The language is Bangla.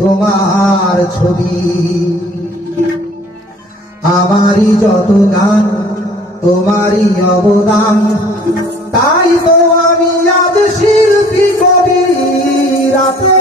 তোমার ছবি। আমারই যত গান তোমারই অবদান, তাই তো আমি আজ শিল্পী কবি। রাতে